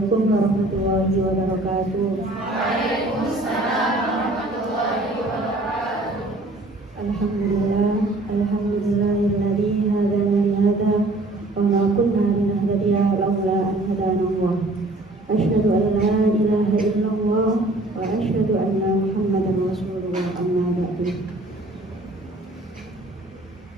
Assalamualaikum warahmatullahi wabarakatuh. Waalaikumsalam warahmatullahi wabarakatuh. Alhamdulillahilladzi hadana li hadza wa ma kunna linahtadiya laula an hadana Allah. Asyhadu an la ilaha illallah wa asyhadu anna Muhammadar Rasulullah, amma ba'du.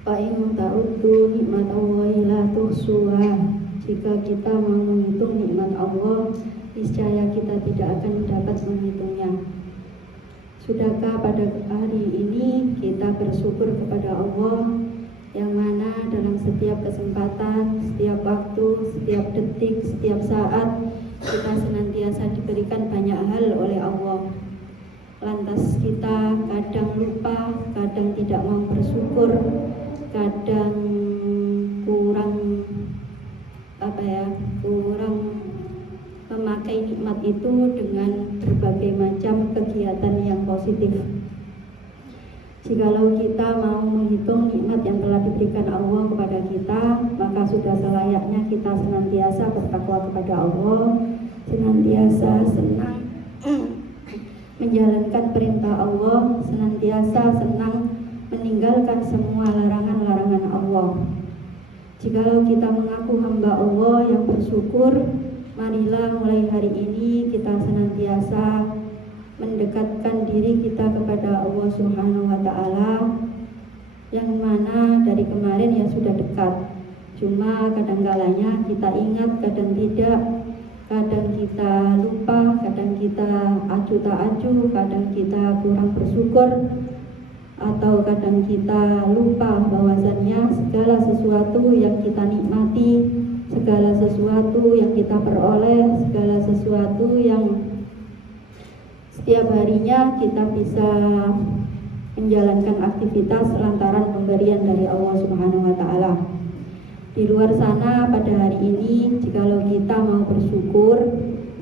Fa in ta'uddu nikmatallahi la tuhsuha. Jika kita mau menghitung nikmat Allah, niscaya kita tidak akan dapat menghitungnya. Sudahkah pada hari ini kita bersyukur kepada Allah yang mana dalam setiap kesempatan, setiap waktu, setiap detik, setiap saat kita senantiasa diberikan banyak hal oleh Allah. Lantas kita kadang lupa, kadang tidak mau bersyukur, kadang kurang memakai nikmat itu dengan berbagai macam kegiatan yang positif. Jikalau kita mau menghitung nikmat yang telah diberikan Allah kepada kita, maka sudah selayaknya kita senantiasa bertakwa kepada Allah, senantiasa senang menjalankan perintah Allah, senantiasa senang meninggalkan semua larangan-larangan Allah. Jikalau kita mengaku hamba Allah yang bersyukur, marilah mulai hari ini kita senantiasa mendekatkan diri kita kepada Allah Subhanahu wa Ta'ala, yang mana dari kemarin ya sudah dekat. Cuma kadang-kalanya kita ingat, kadang tidak, kadang kita lupa, kadang kita acuh tak acuh, kadang kita kurang bersyukur, atau kadang kita lupa bahwasannya segala sesuatu yang kita nikmati, segala sesuatu yang kita peroleh, segala sesuatu yang setiap harinya kita bisa menjalankan aktivitas lantaran pemberian dari Allah Subhanahu wa Ta'ala. Di luar sana pada hari ini, jikalau kita mau bersyukur,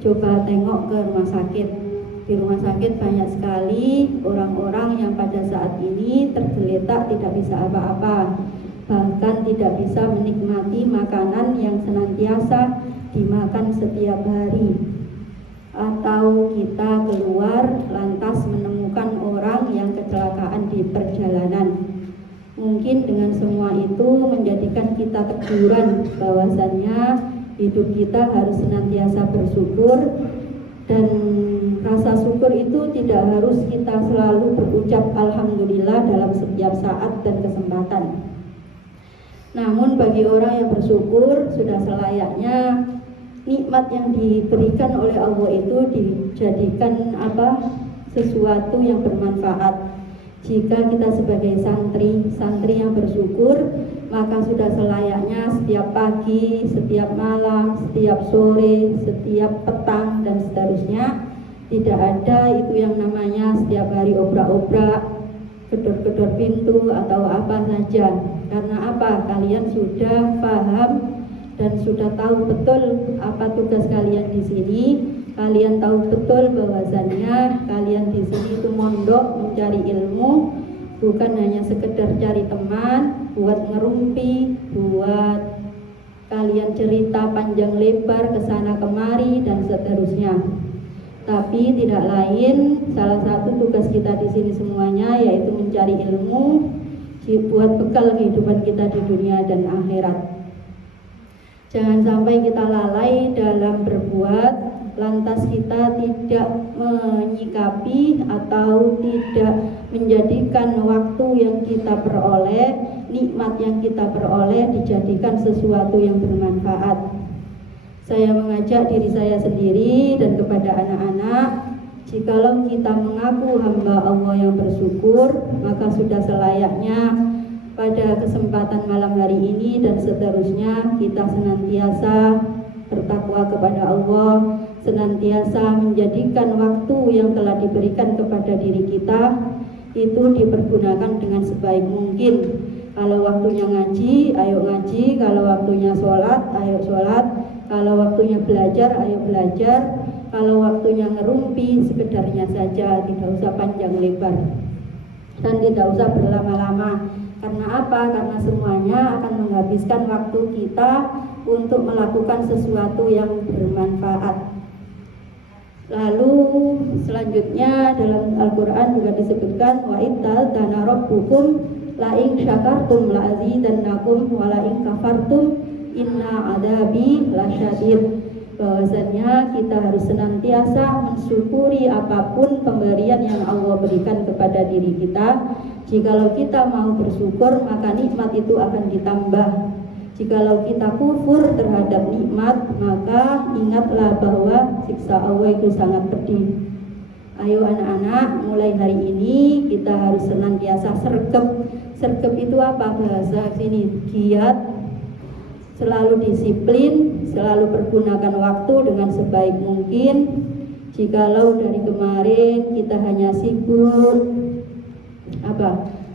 coba tengok ke rumah sakit. Di rumah sakit banyak sekali orang-orang yang pada saat ini tergeletak tidak bisa apa-apa, bahkan tidak bisa menikmati makanan yang senantiasa dimakan setiap hari. Atau kita keluar lantas menemukan orang yang kecelakaan di perjalanan. Mungkin dengan semua itu menjadikan kita teguran bahwasannya hidup kita harus senantiasa bersyukur, dan rasa syukur itu tidak harus kita selalu berucap alhamdulillah dalam setiap saat dan kesempatan. Namun bagi orang yang bersyukur, sudah selayaknya nikmat yang diberikan oleh Allah itu dijadikan sesuatu yang bermanfaat. Jika kita sebagai santri yang bersyukur, maka sudah selayaknya setiap pagi, setiap malam, setiap sore, setiap petang dan seterusnya tidak ada itu yang namanya setiap hari obrak-obrak, gedor-gedor pintu atau apa saja. Karena apa? Kalian sudah paham dan sudah tahu betul apa tugas kalian di sini. Kalian tahu betul bahwasannya kalian di sini itu mondok mencari ilmu, bukan hanya sekedar cari teman, buat ngerumpi, buat kalian cerita panjang lebar ke sana kemari dan seterusnya. Tapi tidak lain, salah satu tugas kita di sini semuanya yaitu mencari ilmu buat bekal kehidupan kita di dunia dan akhirat. Jangan sampai kita lalai dalam berbuat, lantas kita tidak menyikapi atau tidak menjadikan waktu yang kita peroleh, nikmat yang kita peroleh dijadikan sesuatu yang bermanfaat. Saya mengajak diri saya sendiri dan kepada anak-anak, jikalau kita mengaku hamba Allah yang bersyukur, maka sudah selayaknya pada kesempatan malam hari ini dan seterusnya kita senantiasa bertakwa kepada Allah, senantiasa menjadikan waktu yang telah diberikan kepada diri kita itu dipergunakan dengan sebaik mungkin. Kalau waktunya ngaji, ayo ngaji. Kalau waktunya sholat, ayo sholat. Kalau waktunya belajar, ayo belajar. Kalau waktunya ngerumpi, sekedarnya saja, tidak usah panjang lebar dan tidak usah berlama-lama. Karena apa? Karena semuanya akan menghabiskan waktu kita untuk melakukan sesuatu yang bermanfaat. selanjutnya dalam Al-Quran juga disebutkan wa idzal dana rabbukum la in syakartum la azidannakum wa la in kafartum inna adabi lasyadid. Bahwasanya kita harus senantiasa mensyukuri apapun pemberian yang Allah berikan kepada diri kita. Jikalau kita mau bersyukur, maka nikmat itu akan ditambah. Jikalau kita kufur terhadap nikmat, maka ingatlah bahwa siksa Allah itu sangat pedih. Ayo anak-anak, mulai hari ini kita harus senantiasa sergap. Sergap itu apa bahasa sini? Giat, selalu disiplin, selalu pergunakan waktu dengan sebaik mungkin. Jikalau dari kemarin kita hanya sibuk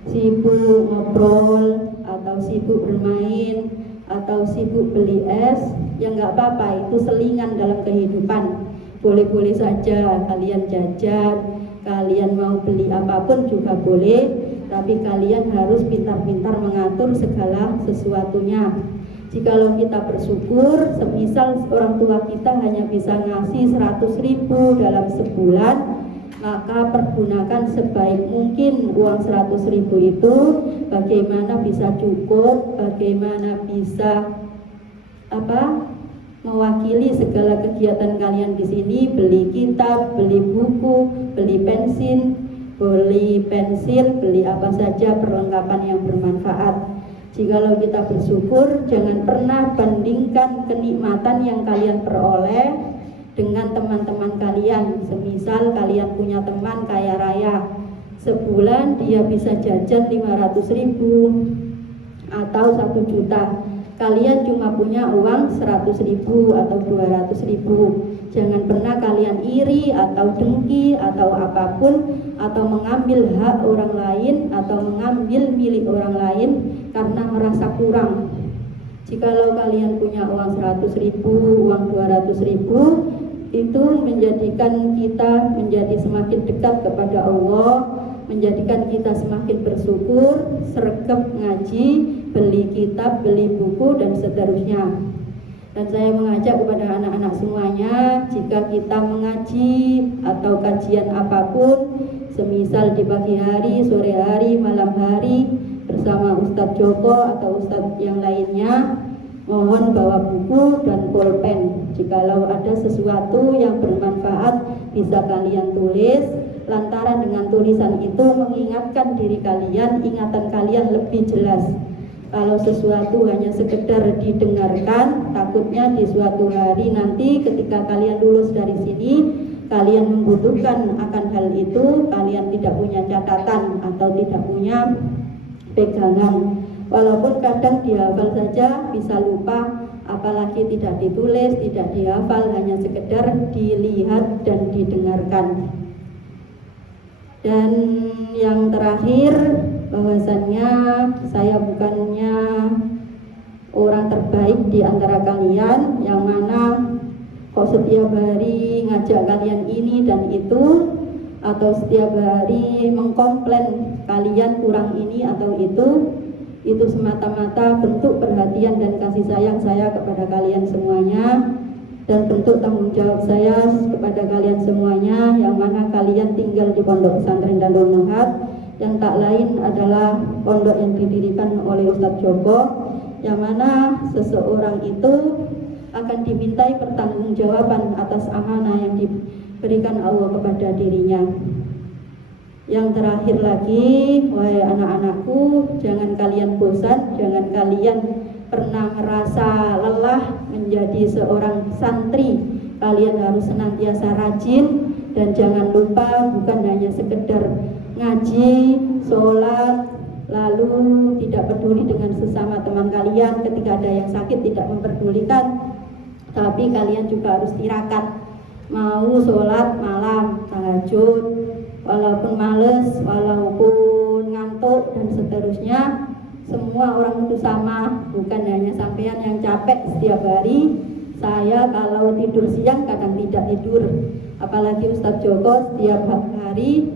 sibuk ngobrol atau sibuk bermain atau sibuk beli es, ya nggak apa-apa, itu selingan dalam kehidupan. Boleh-boleh saja kalian jajan, kalian mau beli apapun juga boleh, tapi kalian harus pintar-pintar mengatur segala sesuatunya. Jikalau kita bersyukur, semisal orang tua kita hanya bisa ngasih 100.000 dalam sebulan, maka pergunakan sebaik mungkin uang 100.000 itu bagaimana bisa cukup, bagaimana bisa mewakili segala kegiatan kalian di sini, beli kitab, beli buku, beli pensil, beli apa saja perlengkapan yang bermanfaat. Jikalau kita bersyukur, jangan pernah bandingkan kenikmatan yang kalian peroleh dengan teman-teman kalian. Semisal kalian punya teman kaya raya, sebulan dia bisa jajan 500.000 atau 1 juta, kalian cuma punya uang 100.000 atau 200.000. Jangan pernah kalian iri atau dengki atau apapun, atau mengambil hak orang lain atau mengambil milik orang lain karena merasa kurang. Jikalau kalian punya uang 100.000, uang 200.000, itu menjadikan kita menjadi semakin dekat kepada Allah, menjadikan kita semakin bersyukur, sergap ngaji, beli kitab, beli buku, dan seterusnya. Dan saya mengajak kepada anak-anak semuanya, jika kita mengaji atau kajian apapun, semisal di pagi hari, sore hari, malam hari, bersama Ustadz Joko atau Ustadz yang lainnya, mohon bawa buku dan pulpen. Jikalau ada sesuatu yang bermanfaat, bisa kalian tulis. Lantaran dengan tulisan itu mengingatkan diri kalian, ingatan kalian lebih jelas. Kalau sesuatu hanya sekedar didengarkan, takutnya di suatu hari nanti ketika kalian lulus dari sini, kalian membutuhkan akan hal itu, kalian tidak punya catatan atau tidak punya pegangan. Walaupun kadang dihafal saja bisa lupa, apalagi tidak ditulis, tidak dihafal, hanya sekedar dilihat dan didengarkan. Dan yang terakhir, bahwasannya saya bukannya orang terbaik di antara kalian yang mana kok setiap hari ngajak kalian ini dan itu, atau setiap hari mengkomplain kalian kurang ini atau itu semata-mata bentuk perhatian dan kasih sayang saya kepada kalian semuanya, dan bentuk tanggung jawab saya kepada kalian semuanya yang mana kalian tinggal di Pondok Pesantren Darul Nuhat, yang tak lain adalah pondok yang didirikan oleh Ustadz Joko, yang mana seseorang itu akan dimintai pertanggungjawaban atas amanah yang diberikan Allah kepada dirinya. Yang terakhir lagi, wahai anak-anakku, jangan kalian bosan, jangan kalian pernah merasa lelah menjadi seorang santri. Kalian harus senantiasa rajin, dan jangan lupa bukan hanya sekedar ngaji, sholat, lalu tidak peduli dengan sesama teman kalian, ketika ada yang sakit tidak memperdulikan, tapi kalian juga harus tirakat, mau sholat malam, tahajud, walaupun males, walaupun ngantuk dan seterusnya. Semua orang itu sama, bukan hanya sampean yang capek setiap hari. Saya kalau tidur siang kadang tidak tidur, apalagi Ustadz Joko setiap hari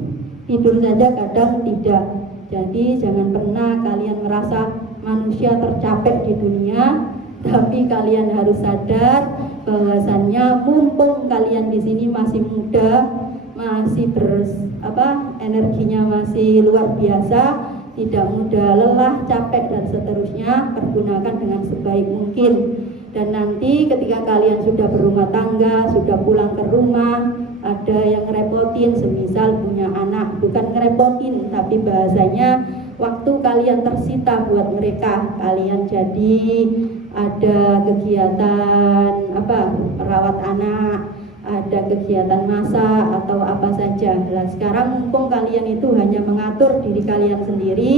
tidur saja kadang tidak. Jadi jangan pernah kalian merasa manusia tercapek di dunia, tapi kalian harus sadar bahwasannya mumpung kalian di sini masih muda, masih energinya masih luar biasa, tidak mudah lelah, capek dan seterusnya, pergunakan dengan sebaik mungkin. Dan nanti ketika kalian sudah berumah tangga, sudah pulang ke rumah, ada yang ngerepotin, semisal punya anak, bukan ngerepotin tapi bahasanya waktu kalian tersita buat mereka, kalian jadi ada kegiatan merawat anak, ada kegiatan masak atau apa saja. Nah, sekarang mumpung kalian itu hanya mengatur diri kalian sendiri,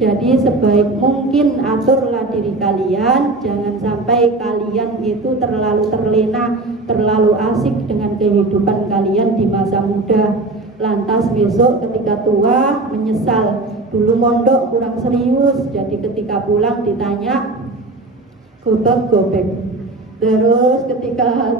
jadi sebaik mungkin aturlah diri kalian, jangan sampai kalian itu terlalu terlena, terlalu asik dengan kehidupan kalian di masa muda. Lantas besok ketika tua menyesal, dulu mondok kurang serius, jadi ketika pulang ditanya gobek-gobek. Terus ketika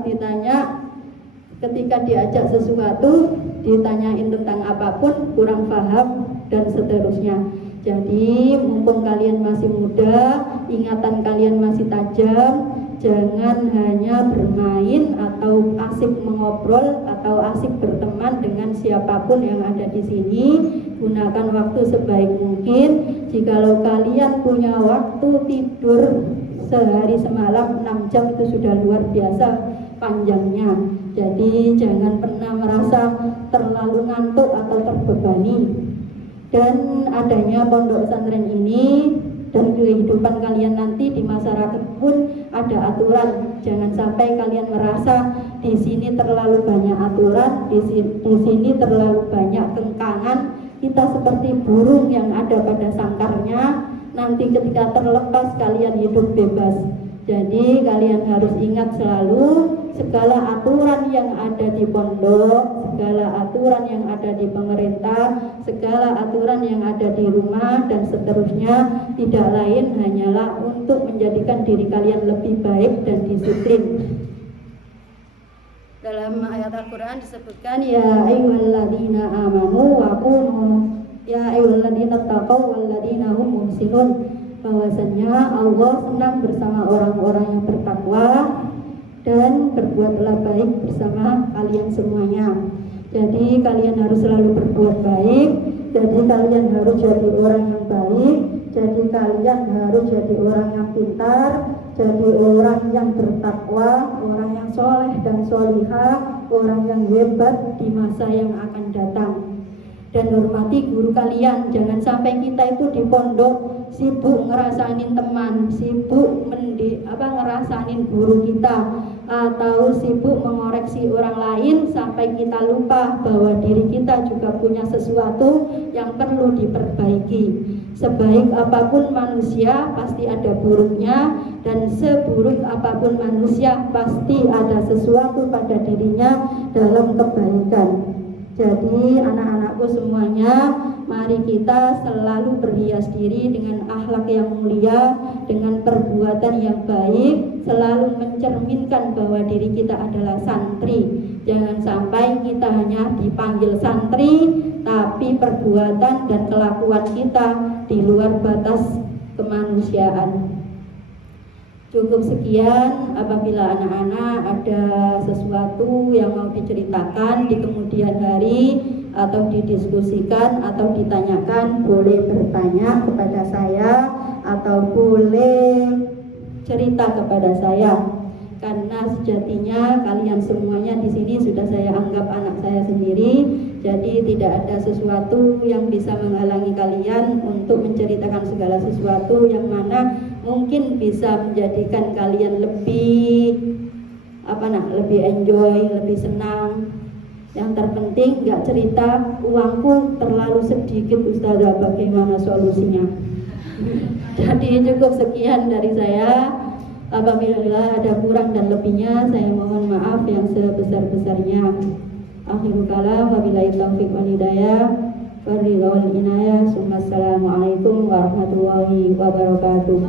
diajak sesuatu, ditanyain tentang apapun kurang paham dan seterusnya. Jadi mumpung kalian masih muda, ingatan kalian masih tajam, jangan hanya bermain atau asik mengobrol atau asik berteman dengan siapapun yang ada di sini. Gunakan waktu sebaik mungkin. Jikalau kalian punya waktu tidur sehari semalam 6 jam itu sudah luar biasa panjangnya. Jadi jangan pernah merasa terlalu ngantuk atau terbebani. Dan adanya pondok pesantren ini dan kehidupan kalian nanti di masyarakat pun ada aturan. Jangan sampai kalian merasa di sini terlalu banyak aturan, di sini terlalu banyak kengkangan. Kita seperti burung yang ada pada sangkarnya. Nanti ketika terlepas kalian hidup bebas. Jadi kalian harus ingat selalu segala aturan yang ada di pondok, segala aturan yang ada di pemerintah, segala aturan yang ada di rumah dan seterusnya tidak lain hanyalah untuk menjadikan diri kalian lebih baik dan disiplin. Dalam ayat Al-Quran disebutkan ya ayyuhalladzina amanu wa kunu ya ayyuhalladzina taqaw walladzina hum muhsinun, bahwasanya Allah senang bersama orang-orang yang bertakwa dan berbuatlah baik bersama kalian semuanya. Jadi kalian harus selalu berbuat baik, jadi kalian harus jadi orang yang baik, jadi kalian harus jadi orang yang pintar, jadi orang yang bertakwa, orang yang soleh dan solihah, orang yang hebat di masa yang akan datang. Dan hormati guru kalian, jangan sampai kita itu di pondok sibuk ngerasain teman, sibuk ngerasain guru kita, atau sibuk mengoreksi orang lain sampai kita lupa bahwa diri kita juga punya sesuatu yang perlu diperbaiki. Sebaik apapun manusia pasti ada buruknya, dan seburuk apapun manusia pasti ada sesuatu pada dirinya dalam kebaikan. Jadi anak-anakku semuanya, mari kita selalu berhias diri dengan akhlak yang mulia, dengan perbuatan yang baik, selalu mencerminkan bahwa diri kita adalah santri. Jangan sampai kita hanya dipanggil santri, tapi perbuatan dan kelakuan kita di luar batas kemanusiaan. Cukup sekian. Apabila anak-anak ada sesuatu yang mau diceritakan di kemudian hari atau didiskusikan atau ditanyakan, boleh bertanya kepada saya atau boleh cerita kepada saya. Karena sejatinya kalian semuanya di sini sudah saya anggap anak saya sendiri. Jadi tidak ada sesuatu yang bisa menghalangi kalian untuk menceritakan segala sesuatu yang mana mungkin bisa menjadikan kalian lebih lebih enjoy, lebih senang. Yang terpenting nggak cerita uangku terlalu sedikit Ustazah, bagaimana solusinya? Jadi cukup sekian dari saya. Apabila ada kurang dan lebihnya, saya mohon maaf yang sebesar-besarnya. Akhirul kalam, wabillahi taufiq wal hidayah, waridha wal inayah. Assalamualaikum warahmatullahi wabarakatuh.